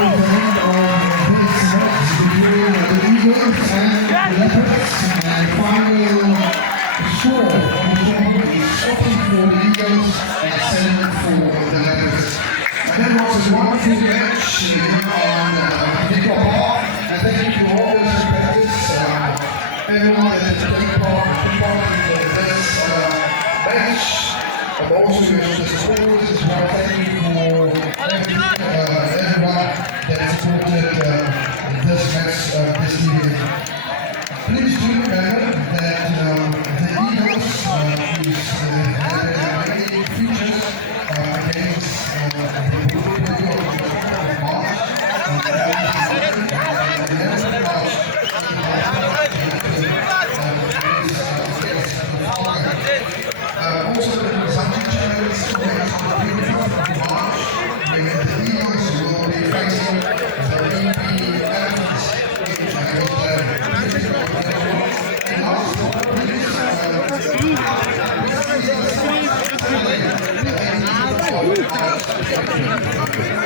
Wonderful match on Nickel Park. And thank you to all those competitors, everyone that has taken part in this match. I'm also the supporters as well. Thank you for everyone that supported this match this evening. Please do remember that the Eagles is making features against the also the consumption channels March, where the Eagles will be facing the EP Elephants in